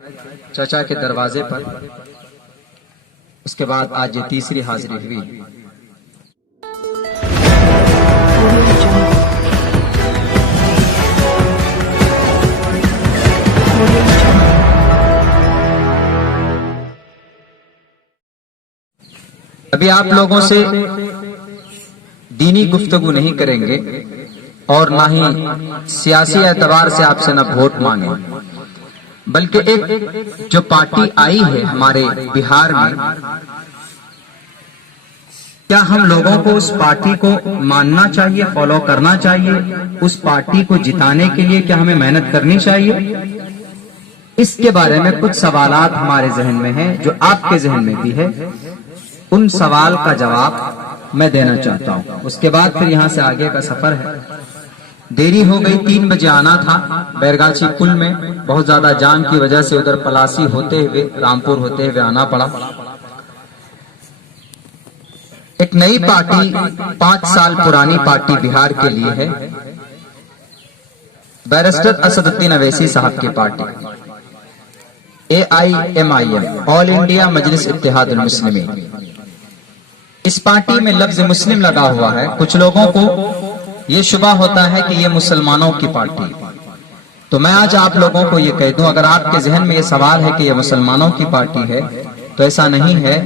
चचा के दरवाजे पर। उसके बाद आज ये तीसरी हाजिरी हुई। अभी आप लोगों से दीनी गुफ्तगू नहीं करेंगे और ना ही सियासी एतबार से आपसे ना वोट मांगे, बल्कि एक जो पार्टी आई है हमारे बिहार में, क्या हम लोगों को उस पार्टी को मानना चाहिए, फॉलो करना चाहिए? उस पार्टी को जिताने के लिए क्या हमें मेहनत करनी चाहिए? इसके बारे में कुछ सवालात हमारे जहन में हैं, जो आपके जहन में भी है। उन सवाल का जवाब मैं देना चाहता हूं। उसके बाद फिर यहां से आगे का सफर है। देरी हो गई, 3 बजे आना था। बैरगाछी पुल में बहुत ज्यादा जाम की वजह से उधर पलासी होते हुए, रामपुर होते हुए आना पड़ा। एक नई पार्टी, 5 साल पुरानी पार्टी बिहार के लिए है, बैरिस्टर असदुद्दीन अवैसी साहब की पार्टी, AIMIM, ऑल इंडिया मजलिस इत्तेहादुल मुस्लिमीन। इस पार्टी में लफ्ज मुस्लिम लगा हुआ है। कुछ लोगों को ये शुबा होता है कि ये मुसलमानों की पार्टी। तो मैं आज आप लोगों को ये कह दूं, अगर आपके जहन में ये सवाल है कि ये मुसलमानों की पार्टी है, तो ऐसा नहीं है।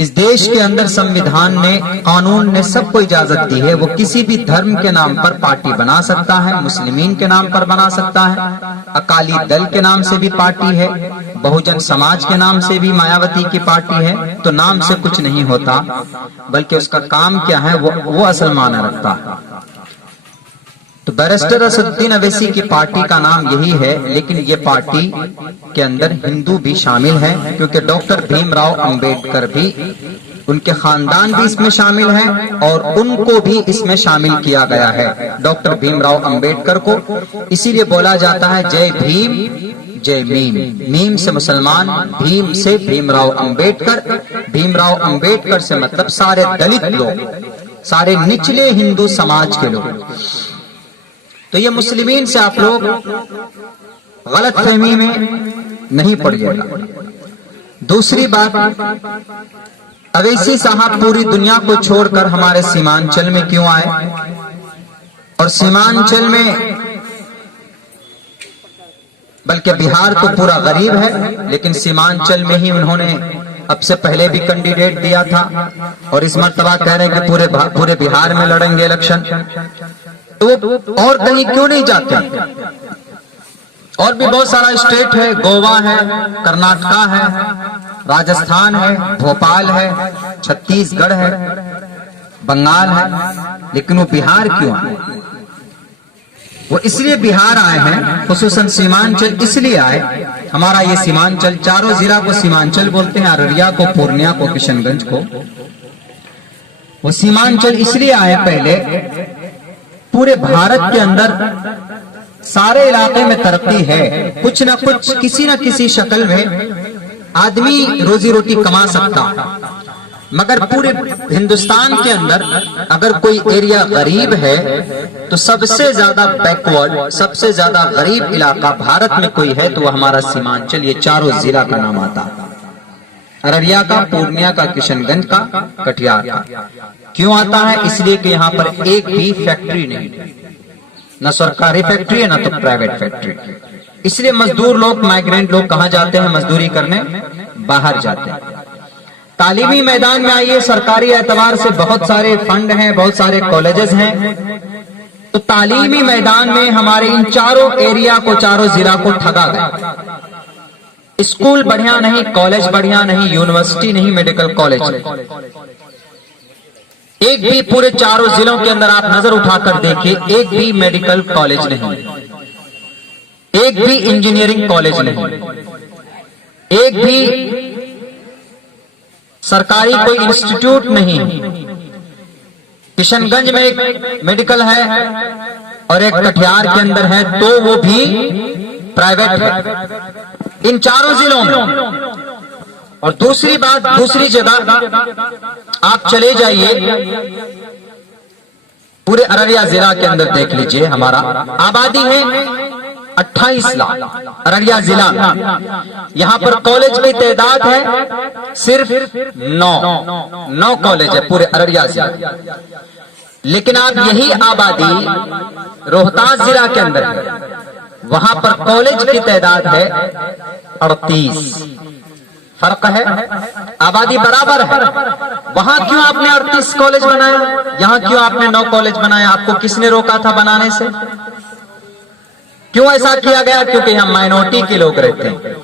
इस देश के अंदर संविधान ने, कानून ने सबको इजाजत दी है, वो किसी भी धर्म के नाम पर पार्टी बना सकता है। मुस्लिमीन के नाम पर बना सकता है, अकाली दल के नाम से भी पार्टी है, बहुजन समाज के नाम से भी मायावती की पार्टी है। तो नाम से कुछ नहीं होता, बल्कि उसका काम क्या है वो असल मायने रखता है। तो बैरिस्टर असदुद्दीन अवैसी की पार्टी का नाम यही है, लेकिन ये पार्टी के अंदर हिंदू भी शामिल है, क्योंकि डॉक्टर भीमराव अंबेडकर भी, उनके खानदान भी इसमें शामिल है और उनको भी इसमें शामिल किया गया है, डॉक्टर भीमराव अंबेडकर को। इसीलिए बोला जाता है जय भीम जय मीम। मीम से मुसलमान, भीम से भीमराव अंबेडकर। भीमराव अंबेडकर से मतलब सारे दलित लोग, सारे निचले हिंदू समाज के लोग। तो ये मुस्लिमीन से आप लोग गलत फहमी में नहीं पड़िएगा। दूसरी बात, अवैसी साहब पूरी दुनिया को छोड़कर हमारे सीमांचल में क्यों आए? और सीमांचल में, बल्कि बिहार तो पूरा गरीब है, लेकिन सीमांचल में ही उन्होंने अब से पहले भी कैंडिडेट दिया था और इस मर्तबा कह रहे हैं कि पूरे बिहार में लड़ेंगे इलेक्शन। तो और कहीं क्यों नहीं जाते? और भी बहुत सारा स्टेट है, गोवा है, कर्नाटका है, राजस्थान है, भोपाल है, छत्तीसगढ़ है, बंगाल है, लेकिन वो बिहार क्यों आए? वो इसलिए बिहार आए हैं, खुसूसन सीमांचल इसलिए आए। हमारा ये सीमांचल, चारों जिला को सीमांचल बोलते हैं, अररिया को, पूर्णिया को, किशनगंज को। वो सीमांचल इसलिए आए, पहले पूरे भारत के अंदर सारे इलाके में तरक्की है, कुछ ना कुछ, किसी न किसी शक्ल में आदमी रोजी रोटी कमा सकता, मगर पूरे हिंदुस्तान के अंदर अगर कोई एरिया गरीब है तो सबसे ज्यादा बैकवर्ड, सबसे ज्यादा गरीब इलाका भारत में कोई है तो वो हमारा सीमांचल। ये चारों जिला का नाम आता है, अररिया का, पूर्णिया का, किशनगंज का, कटिहार का। क्यों आता है? इसलिए कि यहाँ पर एक भी फैक्ट्री नहीं, न सरकारी फैक्ट्री है न तो प्राइवेट फैक्ट्री। इसलिए मजदूर लोग, माइग्रेंट लोग कहाँ जाते हैं मजदूरी करने? बाहर जाते हैं। तालीमी मैदान में आइए, सरकारी एतबार से बहुत सारे फंड हैं, बहुत सारे कॉलेजेस हैं। तो तालीमी मैदान में हमारे इन चारों एरिया को, चारों जिला को ठगा गया। स्कूल बढ़िया नहीं, कॉलेज बढ़िया नहीं, यूनिवर्सिटी नहीं, मेडिकल कॉलेज नहीं। एक भी पूरे चारों जिलों के अंदर आप नजर उठाकर देखिए, एक भी मेडिकल कॉलेज नहीं, एक भी इंजीनियरिंग कॉलेज नहीं, एक भी सरकारी कोई इंस्टीट्यूट नहीं। किशनगंज में एक मेडिकल है और एक कटिहार के अंदर है, तो वो भी प्राइवेट है, इन चारों जिलों में। और दूसरी बात, दूसरी जगह आप चले जाइए, पूरे अररिया जिला के अंदर देख लीजिए, हमारा आबादी है 28 लाख अररिया जिला। यहाँ पर कॉलेज की तादाद है सिर्फ 9 कॉलेज है पूरे अररिया जिला। लेकिन आप यही आबादी रोहतास जिला के अंदर है, वहां पर कॉलेज की तादाद है 38। फर्क है, आबादी बराबर है। वहां क्यों आपने 38 कॉलेज बनाया, यहां क्यों आपने 9 कॉलेज बनाया? आपको किसने रोका था बनाने से? क्यों ऐसा किया गया? क्योंकि यहाँ माइनॉरिटी के लोग रहते हैं,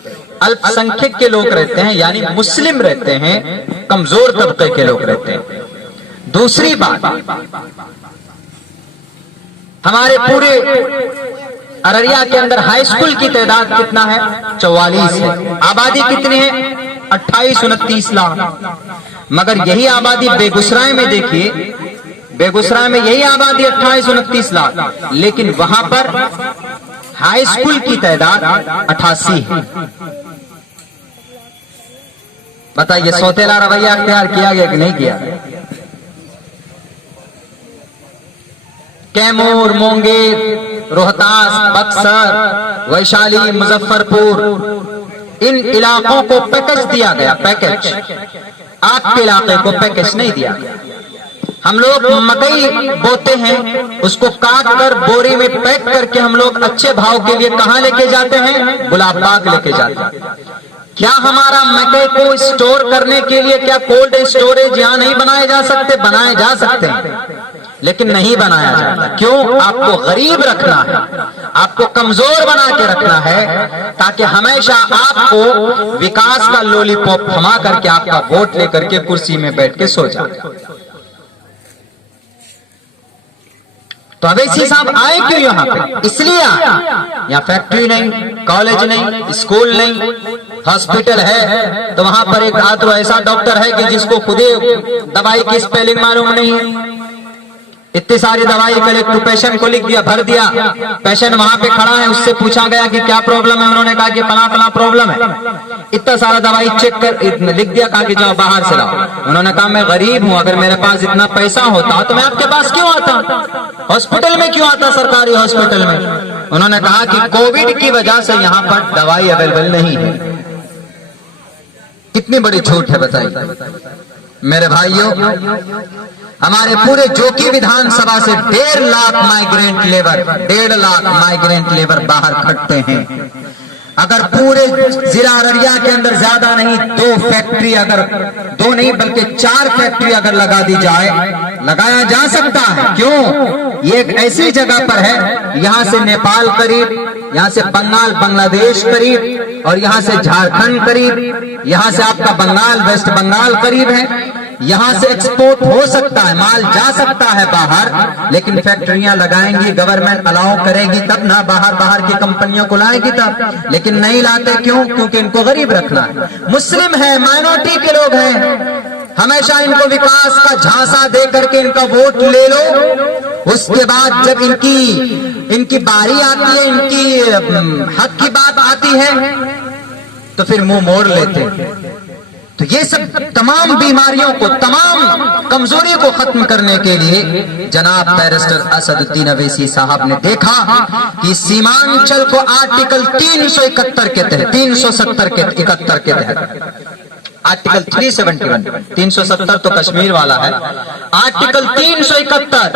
अल्पसंख्यक के लोग रहते हैं, यानी मुस्लिम रहते हैं, कमजोर तबके के लोग रहते हैं। दूसरी बात, हमारे पूरे अररिया के अंदर हाई स्कूल की तादाद कितना है? 44 है। आबादी कितनी है? 28-29 लाख। मगर यही आबादी बेगूसराय में देखिए, बेगूसराय में यही आबादी 28-29 लाख, लेकिन वहां पर हाई स्कूल की तादाद 88 है। बताइए, सौतेला रवैया अख्तियार किया गया कि नहीं किया? कैमूर, मुंगेर, रोहतास, बक्सर, वैशाली, मुजफ्फरपुर, इन इलाकों को पैकेज दिया गया, पैकेज। आपके इलाके को पैकेज नहीं दिया गया। हम लोग मकई बोते हैं, उसको काट कर बोरी में पैक करके हम लोग अच्छे भाव के लिए कहां लेके जाते हैं? गुलाब बाग लेके जाते हैं। क्या हमारा मकई को स्टोर करने के लिए क्या कोल्ड स्टोरेज यहां नहीं बनाए जा सकते? बनाए जा सकते हैं, लेकिन नहीं बनाया जाता। क्यों? आपको गरीब रखना है, आपको कमजोर बना के रखना है, ताकि हमेशा आपको विकास का लॉलीपॉप थमा करके आपका वोट लेकर के कुर्सी में बैठ के सो जाए। तो अवैसी साहब आए क्यों यहाँ पे? इसलिए आए। यहाँ फैक्ट्री नहीं, कॉलेज नहीं, स्कूल नहीं, हॉस्पिटल है तो वहां पर एक आध ऐसा डॉक्टर है कि जिसको खुद दवाई की स्पेलिंग मालूम नहीं है। इतनी सारी दवाई कल एक पेशेंट को लिख दिया, भर दिया, पेशेंट वहां पे खड़ा है, उससे पूछा गया कि क्या प्रॉब्लम है, उन्होंने कहा कि फला प्रॉब्लम है। इतना सारा दवाई चेक कर लिख दिया, कहा कि जाओ बाहर से लाओ। उन्होंने कहा मैं गरीब हूं, अगर मेरे पास इतना पैसा होता तो मैं आपके पास क्यों आता, हॉस्पिटल में क्यों आता, सरकारी हॉस्पिटल में। उन्होंने कहा कि कोविड की वजह से यहाँ पर दवाई अवेलेबल नहीं है। कितनी बड़ी छूट है बताइए मेरे भाइयों। हमारे पूरे जोकी विधानसभा से 1.5 lakh migrant labour, 1.5 lakh migrant labour बाहर खटते हैं। अगर पूरे जिला अररिया के अंदर ज्यादा नहीं 2 फैक्ट्री, अगर 2 नहीं बल्कि 4 फैक्ट्री अगर लगा दी जाए, लगाया जा सकता है। क्यों? ये एक ऐसी जगह पर है, यहां से नेपाल करीब, यहां से बंगाल बांग्लादेश करीब, और यहां से झारखंड करीब, यहां से आपका बंगाल वेस्ट बंगाल करीब है। यहां से एक्सपोर्ट हो सकता है, माल जा सकता है बाहर, लेकिन फैक्ट्रियां लगाएंगी, गवर्नमेंट अलाउ करेगी तब ना, बाहर की कंपनियों को लाएगी तब। लेकिन नहीं लाते क्यों? क्योंकि इनको गरीब रखना है, मुस्लिम है, माइनॉरिटी के लोग हैं। हमेशा इनको विकास का झांसा दे करके इनका वोट ले लो, उसके बाद जब इनकी बारी आती है, इनकी हक की बात आती है, तो फिर मुंह मोड़ लेते हैं। तो ये सब तमाम बीमारियों को, तमाम कमजोरी को खत्म करने के लिए जनाब बैरिस्टर असदुद्दीन अवैसी साहब ने देखा कि सीमांचल को आर्टिकल 371 के तहत, 370 के 71 के तहत, आर्टिकल 371, 370 तो कश्मीर वाला है, आर्टिकल 371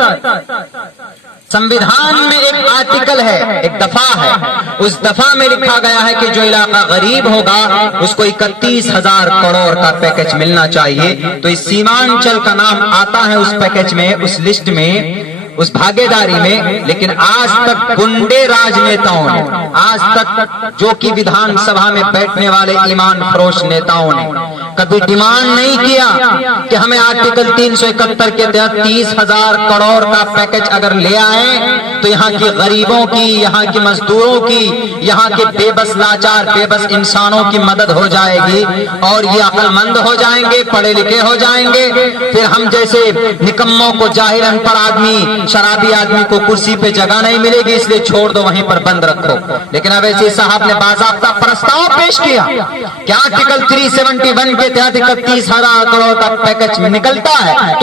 संविधान में एक आर्टिकल है, एक दफा है, उस दफा में लिखा गया है कि जो इलाका गरीब होगा उसको 31,000 करोड़ का पैकेज मिलना चाहिए। तो इस सीमांचल का नाम आता है उस पैकेज में, उस लिस्ट में, उस भागीदारी में। लेकिन आज तक गुंडे राजनेताओं ने, आज तक जो कि विधानसभा में बैठने वाले ईमान फरोश नेताओं ने कभी डिमांड नहीं किया कि हमें आर्टिकल 371 के तहत 30,000 करोड़ का पैकेज अगर ले आए तो यहाँ के गरीबों की, यहाँ के मजदूरों की, यहाँ के बेबस लाचार बेबस इंसानों की मदद हो जाएगी और ये अक्लमंद हो जाएंगे, पढ़े लिखे हो जाएंगे। फिर हम जैसे निकम्मों को, जाहिर अनपढ़ आदमी, शराबी आदमी को कुर्सी पे जगह नहीं मिलेगी, इसलिए छोड़ दो, वहीं पर बंद रखो। लेकिन अवैसी साहब ने बाज़ाब्ता प्रस्ताव पेश किया कि आर्टिकल 371 के तहत 31,000 करोड़ का पैकेज निकलता है।